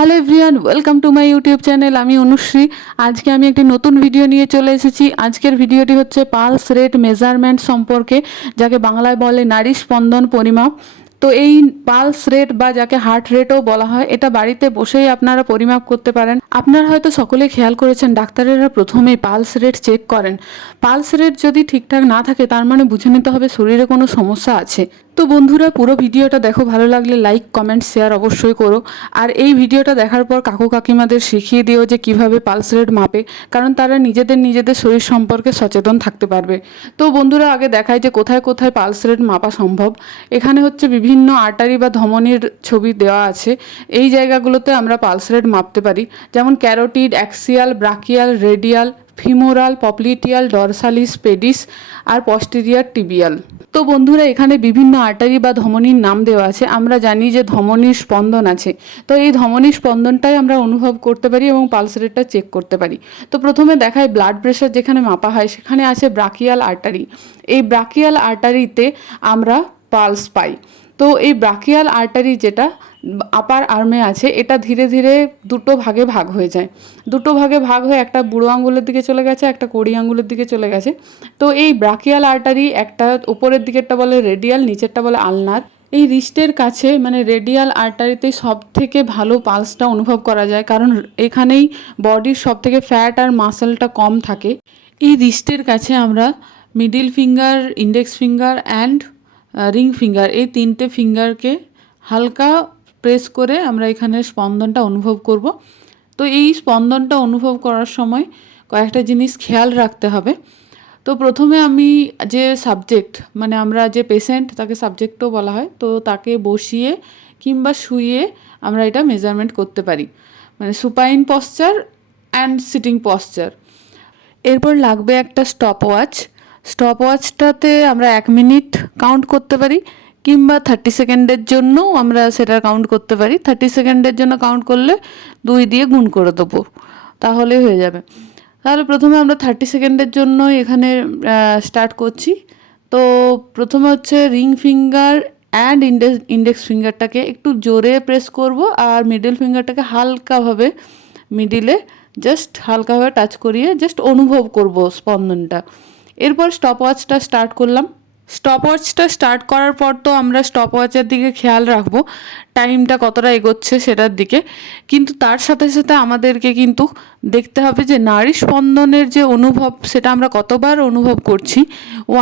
Hello everyone, welcome to my YouTube channel. আমি অনুশ্রী। আজকে আমি একটি নতুন ভিডিও নিয়ে চলে এসেছি। আজকের ভিডিওটি হচ্ছে পালস রেট মেজারমেন্ট সম্পর্কে, যাকে বাংলায় বলে নাড়ি স্পন্দন পরিমাপ। তো এই পালস রেট বা যাকে হার্ট রেটও বলা হয়, এটা বাড়িতে বসেই আপনারা পরিমাপ করতে পারেন। আপনারা হয়তো সকলে খেয়াল করেছেন, ডাক্তারেরা প্রথমেই পালস রেট চেক করেন। পালস রেট যদি ঠিকঠাক না থাকে, তার মানে বুঝে নিতে হবে শরীরে কোনো সমস্যা আছে। তো বন্ধুরা, পুরো ভিডিওটা দেখো, ভালো লাগলে লাইক কমেন্ট শেয়ার অবশ্যই করো। আর এই ভিডিওটা দেখার পর কাকু কাকিমাদের শিখিয়ে দিও যে কিভাবে পালস রেট মাপে, কারণ তারা নিজেদের শরীর সম্পর্কে সচেতন থাকতে পারবে। তো বন্ধুরা, আগে দেখায় যে কোথায় কোথায় পালস রেট মাপা সম্ভব। এখানে হচ্ছে বিভিন্ন আর্টারি বা ধমনির ছবি দেওয়া আছে। এই জায়গাগুলোতে আমরা পালস রেট মাপতে পারি, যেমন carotid, axial, brachial, radial, femoral, popliteal, dorsalis, pedis আর পস্টেরিয়ার টিবিয়াল। তো বন্ধুরা, এখানে বিভিন্ন আর্টারি বা ধমনির নাম দেওয়া আছে। আমরা জানি যে ধমনির স্পন্দন আছে, তো এই ধমনির স্পন্দনটাই আমরা অনুভব করতে পারি এবং পালস রেটটা চেক করতে পারি। তো প্রথমে দেখায় ব্লাড প্রেশার যেখানে মাপা হয়, সেখানে আছে ব্রাকিয়াল আর্টারি। এই ব্রাকিয়াল আর্টারিতে আমরা পালস পাই। তো এই ব্রাকিয়াল আর্টারি যেটা আপার আর্মে আছে, এটা ধীরে ধীরে দুটো ভাগে ভাগ হয়ে যায়। দুটো ভাগে ভাগ হয়ে একটা বুড়ো আঙুলের দিকে চলে গেছে, একটা কড়ি আঙুলের দিকে চলে গেছে। তো এই ব্রাকিয়াল আর্টারি, একটা উপরের দিকেরটা বলে রেডিয়াল, নিচেরটা বলে আলনার। এই রিস্টের কাছে মানে রেডিয়াল আর্টারিতে সব থেকে ভালো পালসটা অনুভব করা যায়, কারণ এখানেই বডির সব থেকে ফ্যাট আর মাসেলটা কম থাকে। এই রিস্টের কাছে আমরা middle finger, index finger and ring finger, এই তিনটে ফিঙ্গারকে হালকা প্রেস করে আমরা এখানে স্পন্দনটা অনুভব করব। তো এই স্পন্দনটা অনুভব করার সময় কয়েকটা জিনিস খেয়াল রাখতে হবে। তো প্রথমে আমি যে সাবজেক্ট, মানে আমরা যে পেশেন্ট, তাকে সাবজেক্টও বলা হয়, তো তাকে বসিয়ে কিংবা শুইয়ে আমরা এটা মেজারমেন্ট করতে পারি, মানে supine posture and sitting posture. এরপর লাগবে একটা স্টপওয়াচ। স্টপওয়াচটাতে আমরা 1 মিনিট কাউন্ট করতে পারি, কিংবা 30 সেকেন্ডের জন্যও আমরা সেটা কাউন্ট করতে পারি। 30 সেকেন্ডের জন্য কাউন্ট করলে 2 দিয়ে গুণ করে দেবো, তাহলে হয়ে যাবে। তাহলে প্রথমে আমরা 30 সেকেন্ডের জন্য এখানে স্টার্ট করছি। তো প্রথমে হচ্ছে রিং ফিঙ্গার অ্যান্ড ইন্ডেক্স ফিঙ্গারটাকে একটু জোরে প্রেস করব, আর মিডল ফিঙ্গারটাকে হালকাভাবে মিডিলে জাস্ট হালকাভাবে টাচ করিয়ে জাস্ট অনুভব করব স্পন্দনটা। এরপর স্টপওয়াচটা স্টার্ট করলাম। স্টপওয়াচটা স্টার্ট করার পর তো আমরা স্টপওয়াচের দিকে খেয়াল রাখবো, টাইমটা কতটা এগোচ্ছে সেটার দিকে। কিন্তু তার সাথে সাথে আমাদেরকে কিন্তু দেখতে হবে যে নাড়ি স্পন্দনের যে অনুভব, সেটা আমরা কতবার অনুভব করছি।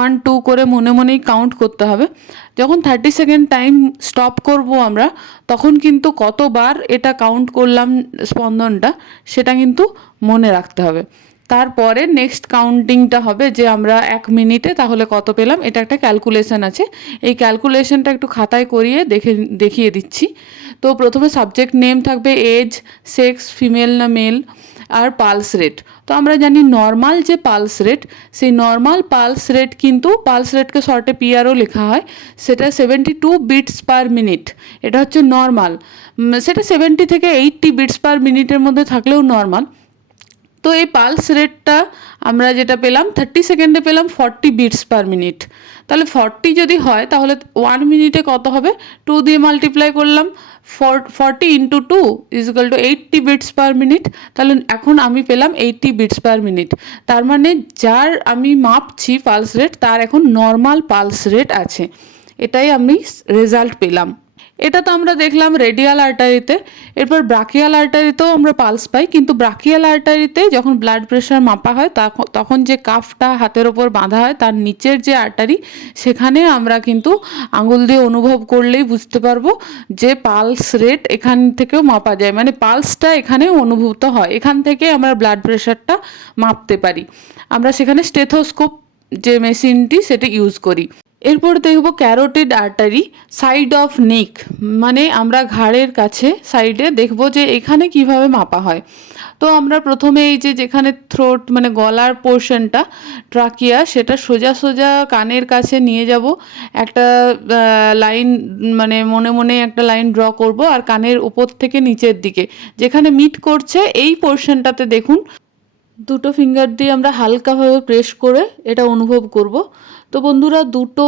1 2 করে মনে মনেই কাউন্ট করতে হবে। যখন 30 সেকেন্ড টাইম স্টপ করব আমরা, তখন কিন্তু কতবার এটা কাউন্ট করলাম স্পন্দনটা, সেটা কিন্তু মনে রাখতে হবে। তারপরে নেক্সট কাউন্টিংটা হবে যে আমরা 1 মিনিটে তাহলে কত পেলাম, এটা একটা ক্যালকুলেশন আছে। এই ক্যালকুলেশনটা একটু খাতায় করিয়ে দেখিয়ে দিচ্ছি। তো প্রথমে সাবজেক্ট নেম থাকবে, এজ, সেক্স, ফিমেল না মেল, আর পালস রেট। তো আমরা জানি নর্মাল যে পালস রেট, সেই নর্মাল পালস রেট কিন্তু পালস রেটকে শর্টে পিআরও লেখা হয়, সেটা 72 বিটস পার মিনিট। এটা হচ্ছে নর্মাল। সেটা 70 থেকে 80 বিটস পার মিনিটের মধ্যে থাকলেও নর্মাল। তো এই পালস রেটটা আমরা যেটা পেলাম 30 সেকেন্ডে পেলাম 40 বিটস পার মিনিট। তাহলে 40 যদি হয়, তাহলে 1 মিনিটে কত হবে, 2 দিয়ে মাল্টিপ্লাই করলাম, 40 into 2 is equal to 80 beats per minute. তাহলে এখন আমি পেলাম 80 বিটস পার মিনিট। তার মানে যার আমি মাপছি পালস রেট, তার এখন নর্মাল পালস রেট আছে। এটাই আমি রেজাল্ট পেলাম। এটা তো আমরা দেখলাম রেডিয়াল আর্টারিতে। এরপর ব্রাকিয়াল আর্টারিতেও আমরা পালস পাই, কিন্তু ব্রাকিয়াল আর্টারিতে যখন ব্লাড প্রেশার মাপা হয়, তখন যে কাফটা হাতের ওপর বাঁধা হয়, তার নিচের যে আর্টারি, সেখানে আমরা কিন্তু আঙুল দিয়ে অনুভব করলেই বুঝতে পারবো যে পালস রেট এখান থেকেও মাপা যায়, মানে পালসটা এখানেও অনুভূত হয়। এখান থেকে আমরা ব্লাড প্রেশারটা মাপতে পারি। আমরা সেখানে স্টেথোস্কোপ যে মেশিনটি, সেটা ইউজ করি। এরপর দেখব carotid artery, side of neck, মানে আমরা ঘাড়ের কাছে সাইডে দেখব যে এখানে কিভাবে মাপা হয়। তো আমরা প্রথমে এই যেখানে থ্রোট মানে গলার পোর্শনটা, ট্রাকিয়া, সেটা সোজা সোজা কানের কাছে নিয়ে যাব। একটা লাইন, মানে মনে মনে একটা লাইন ড্র করব, আর কানের উপর থেকে নিচের দিকে যেখানে মিট করছে এই পোর্শনটাতে দেখুন দুটো ফিঙ্গার দিয়ে আমরা হালকাভাবে প্রেস করে এটা অনুভব করব। তো বন্ধুরা দুটো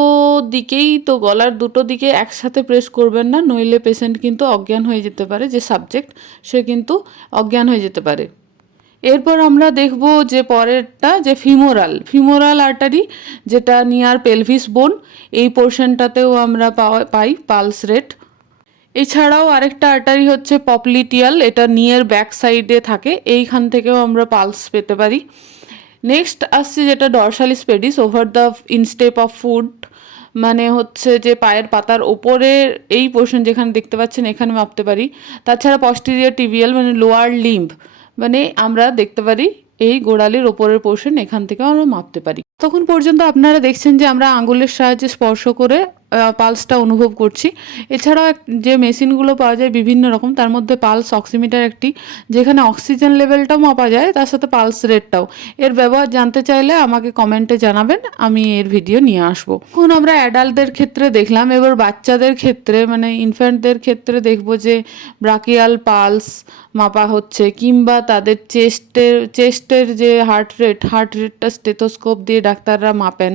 দিকেই, তো গলার দুটো দিকে একসাথে প্রেস করবেন না, নইলে পেশেন্ট কিন্তু অজ্ঞান হয়ে যেতে পারে, যে সাবজেক্ট সে কিন্তু অজ্ঞান হয়ে যেতে পারে। এরপর আমরা দেখব যে পরেরটা, যে ফিমোরাল আর্টারি, যেটা নিয়ার পেলভিস বোন, এই পোর্শনটাতেও আমরা পাই পালস রেট। এছাড়াও আরেকটা আর্টারি হচ্ছে পপলিটিয়াল, এটা নিয়ের ব্যাক সাইডে থাকে, এইখান থেকেও আমরা পালস পেতে পারি। নেক্সট আসছে যেটা dorsalis pedis, over the instep of foot, মানে হচ্ছে যে পায়ের পাতার ওপরে এই পোর্শন যেখানে দেখতে পাচ্ছেন এখানে মাপতে পারি। তাছাড়া পস্টিরিয়র টিবিয়াল মানে লোয়ার লিম্ব, মানে আমরা দেখতে পারি এই গোড়ালির ওপরের পোর্শন, এখান থেকেও আমরা মাপতে পারি। তখন পর্যন্ত আপনারা দেখছেন যে আমরা আঙুলের সাহায্যে স্পর্শ করে পালসটা অনুভব করছি। এছাড়াও যে মেশিনগুলো পাওয়া যায় বিভিন্ন রকম, তার মধ্যে পালস অক্সিমিটার একটি, যেখানে অক্সিজেন লেভেলটাও মাপা যায়, তার সাথে পালস রেটটাও। এর ব্যবহার জানতে চাইলে আমাকে কমেন্টে জানাবেন, আমি এর ভিডিও নিয়ে আসবো। এখন আমরা অ্যাডাল্টদের ক্ষেত্রে দেখলাম, এবার বাচ্চাদের ক্ষেত্রে মানে ইনফ্যান্টদের ক্ষেত্রে দেখব যে ব্রাকিয়াল পালস মাপা হচ্ছে, কিংবা তাদের চেস্টের যে হার্ট রেটটা স্টেথোস্কোপ দিয়ে ডাক্তাররা মাপেন,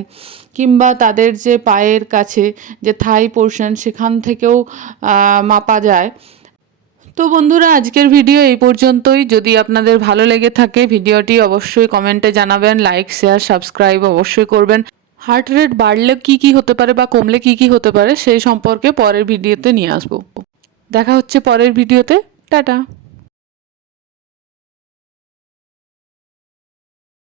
কিংবা তাদের যে পায়ের কাছে যে থাই পোর্শন সেখান থেকেও মাপা যায়। তো বন্ধুরা আজকের ভিডিও এই পর্যন্তই। যদি আপনাদের ভালো লেগে থাকে ভিডিওটি অবশ্যই কমেন্টে জানাবেন, লাইক শেয়ার সাবস্ক্রাইব অবশ্যই করবেন। হার্ট রেট বাড়লে কি হতে পারে বা কমলে কি হতে পারে সেই সম্পর্কে পরের ভিডিওতে নিয়ে আসবো। দেখা হচ্ছে পরের ভিডিওতে। টাটা।